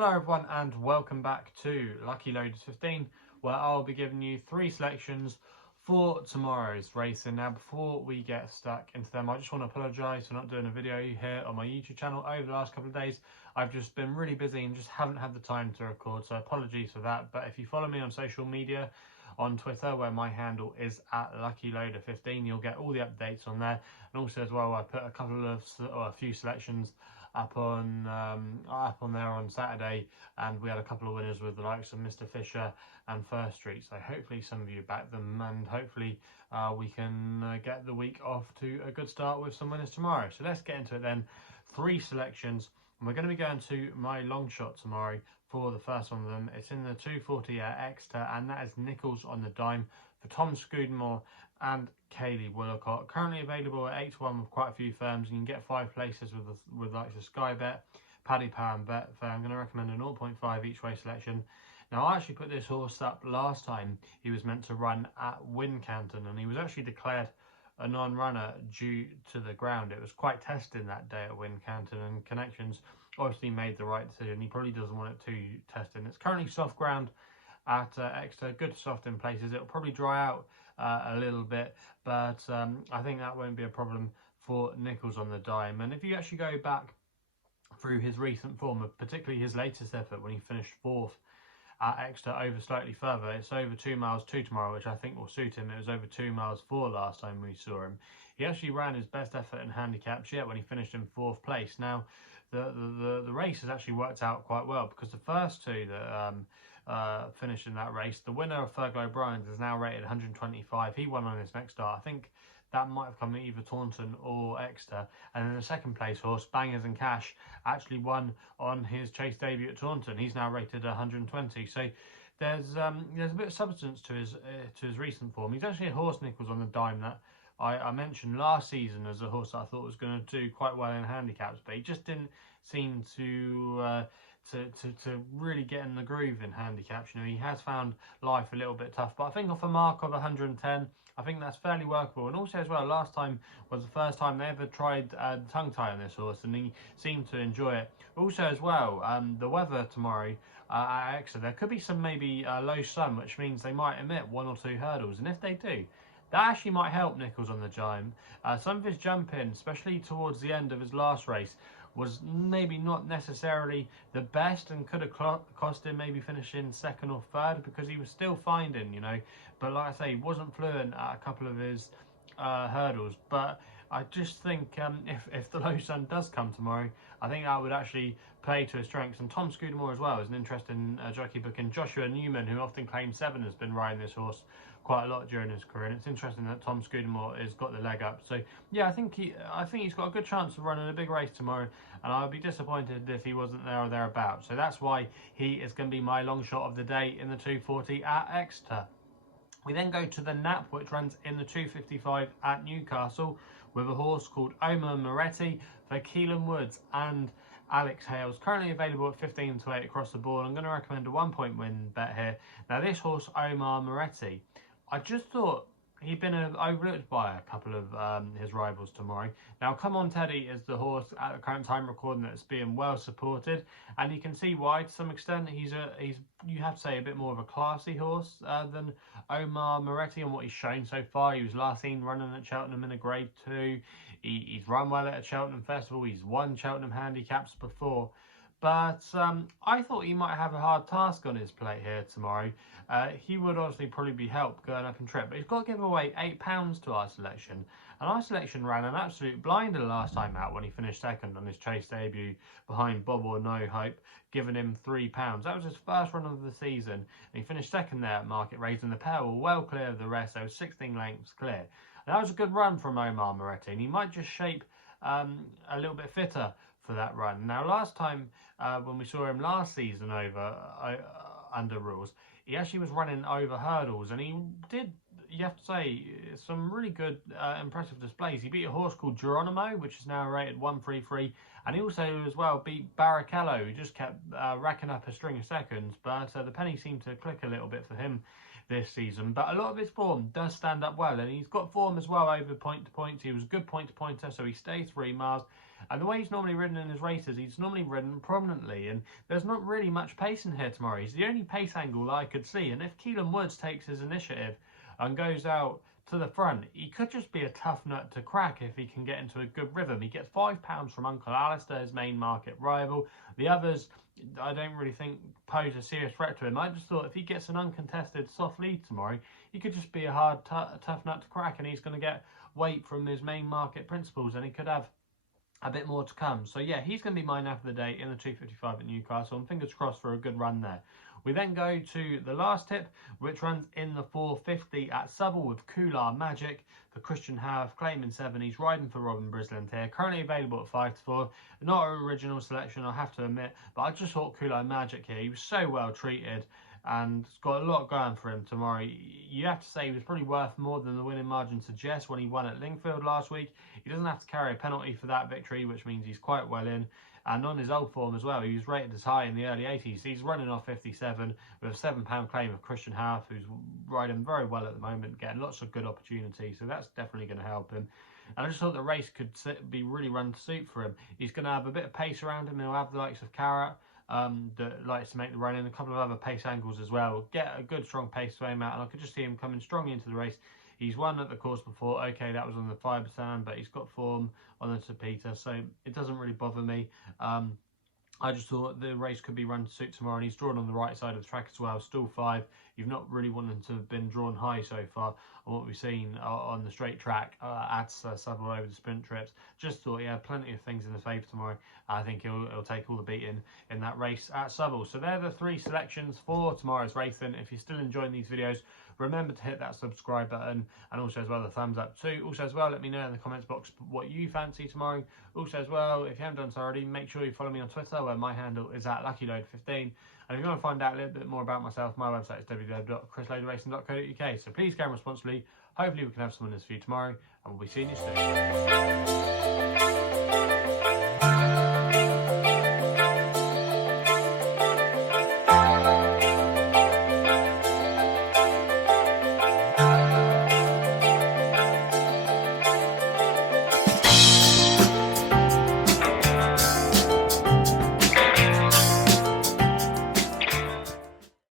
Hello everyone and welcome back to Lucky Loaded 15, where I'll be giving you 3 selections for tomorrow's racing. Now before we get stuck into them, I just want to apologise for not doing a video here on my YouTube channel over the last couple of days. I've just been really busy and just haven't had the time to record, so apologies for that. But if you follow me on social media, on Twitter, where my handle is at LuckyLoader15, you'll get all the updates on there. And also as well, I put a few selections up on there on Saturday, and we had a couple of winners with the likes of Mr. Fisher and First Street. So hopefully some of you back them, and hopefully we can get the week off to a good start with some winners tomorrow. So let's get into it then. 3 selections, and we're going to be going to my long shot tomorrow for the first one of them. It's in the 240 at Exeter, and that is Nickelsonthedime for Tom Scudamore and Kaylee Willacott. Currently available at 8-1 with quite a few firms. You can get 5 places with like the SkyBet, Paddy and Betfair. I'm going to recommend a 0.5 each way selection. Now I actually put this horse up last time. He was meant to run at Wincanton, and he was actually declared a non-runner due to the ground. It was quite testing that day at Wincanton, and Connections obviously made the right decision. He probably doesn't want it too testing. It's currently soft ground at Exeter, good soft in places. It'll probably dry out a little bit, but I think that won't be a problem for Nickelsonthedime. And if you actually go back through his recent form, particularly his latest effort when he finished 4th at Exeter over slightly further, it's over 2 miles to tomorrow, which I think will suit him. It was over 2 miles 4 last time we saw him. He actually ran his best effort in handicaps yet when he finished in 4th place. Now the race has actually worked out quite well, because the first 2 that finished in that race, the winner of Fergal O'Brien's is now rated 125. He won on his next start. I think that might have come either Taunton or Exeter. And then the second place horse, Bangers and Cash, actually won on his chase debut at Taunton. He's now rated 120. So there's a bit of substance to his recent form. He's actually a horse, Nickelsonthedime, that I mentioned last season as a horse that I thought was going to do quite well in handicaps, but he just didn't seem to really get in the groove in handicaps. You know, he has found life a little bit tough, but I think off a mark of 110, I think that's fairly workable. And also as well, last time was the first time they ever tried tongue tie on this horse, and he seemed to enjoy it. Also as well, the weather tomorrow at Exeter, there could be some maybe low sun, which means they might omit 1 or 2 hurdles, and if they do, that actually might help Nickelsonthedime. Some of his jumping, especially towards the end of his last race, was maybe not necessarily the best, and could have cost him maybe finishing 2nd or 3rd, because he was still finding, you know. But like I say, he wasn't fluent at a couple of his hurdles. But I just think if the low sun does come tomorrow, I think that would actually play to his strengths. And Tom Scudamore as well is an interesting jockey book, and Joshua Newman, who often claims 7, has been riding this horse quite a lot during his career, and it's interesting that Tom Scudamore has got the leg up. So yeah, I think he's got a good chance of running a big race tomorrow, and I would be disappointed if he wasn't there or thereabouts. So that's why he is going to be my long shot of the day in the 240 at Exeter. We then go to the Nap, which runs in the 255 at Newcastle, with a horse called Omar Maretti for Keelan Woods and Alex Hales. Currently available at 15-8 across the board. I'm going to recommend a 1-point win bet here. Now this horse, Omar Maretti, I just thought he'd been overlooked by a couple of his rivals tomorrow. Now, Come On Teddy is the horse at the current time recording that's being well supported, and you can see why to some extent. He's you have to say a bit more of a classy horse than Omar Maretti on what he's shown so far. He was last seen running at Cheltenham in a Grade 2. He's run well at a Cheltenham Festival. He's won Cheltenham handicaps before. But I thought he might have a hard task on his plate here tomorrow. He would obviously probably be helped going up in trip, but he's got to give away £8 to our selection. And our selection ran an absolute blinder last time out when he finished 2nd on his chase debut behind Bob or No Hope, giving him £3. That was his first run of the season, and he finished 2nd there at Market Race, and the pair were well clear of the rest. They were 16 lengths clear. And that was a good run from Omar Maretti, and he might just shape a little bit fitter for that run. Now last time when we saw him last season over under rules, he actually was running over hurdles, and he did, you have to say, some really good impressive displays. He beat a horse called Geronimo, which is now rated 133, and he also as well beat Barrichello, who just kept racking up a string of seconds, but the penny seemed to click a little bit for him this season. But a lot of his form does stand up well, and he's got form as well over point to points. He was a good point to pointer, so he stayed 3 miles. And the way he's normally ridden in his races, he's normally ridden prominently, and there's not really much pace in here tomorrow. He's the only pace angle that I could see, and if Keelan Woods takes his initiative and goes out to the front, he could just be a tough nut to crack if he can get into a good rhythm. He gets £5 from Uncle Alistair, his main market rival. The others, I don't really think pose a serious threat to him. I just thought if he gets an uncontested soft lead tomorrow, he could just be a hard, tough nut to crack, and he's going to get weight from his main market principles, and he could have a bit more to come. So yeah, he's going to be my nap of the day in the 255 at Newcastle, and fingers crossed for a good run there. We then go to the last tip, which runs in the 450 at Southwell with Collage Magic for Christian Howard, claiming 7. He's riding for Robin Brisland here, currently available at 5-4. Not an original selection, I have to admit, but I just thought Collage Magic here. He was so well treated and it's got a lot going for him tomorrow. You have to say he was probably worth more than the winning margin suggests when he won at Lingfield last week. He doesn't have to carry a penalty for that victory, which means he's quite well in. And on his old form as well, he was rated as high in the early 80s. He's running off 57 with a £7 claim of Christian Howard, who's riding very well at the moment, getting lots of good opportunities. So that's definitely going to help him. And I just thought the race could be really run to suit for him. He's going to have a bit of pace around him. He'll have the likes of Carrot, that likes to make the run in, a couple of other pace angles as well. Get a good strong pace to aim at, and I could just see him coming strongly into the race. He's won at the course before. Okay, that was on the fibre stand, but he's got form on the Tapeta, so it doesn't really bother me. I just thought the race could be run to suit tomorrow, and he's drawn on the right side of the track as well. Still 5. You've not really wanted to have been drawn high so far on what we've seen on the straight track at Southwell over the sprint trips. Just thought he had plenty of things in the favour tomorrow. I think he'll take all the beating in that race at Southwell. So they're the 3 selections for tomorrow's racing. If you're still enjoying these videos, remember to hit that subscribe button, and also as well the thumbs up too. Also as well, let me know in the comments box what you fancy tomorrow. Also as well, if you haven't done so already, make sure you follow me on Twitter, where my handle is at LuckyLoad15. And if you want to find out a little bit more about myself, my website is www.chrisloaderracing.co.uk. So please gamble responsibly. Hopefully we can have some winners for you tomorrow, and we'll be seeing you soon.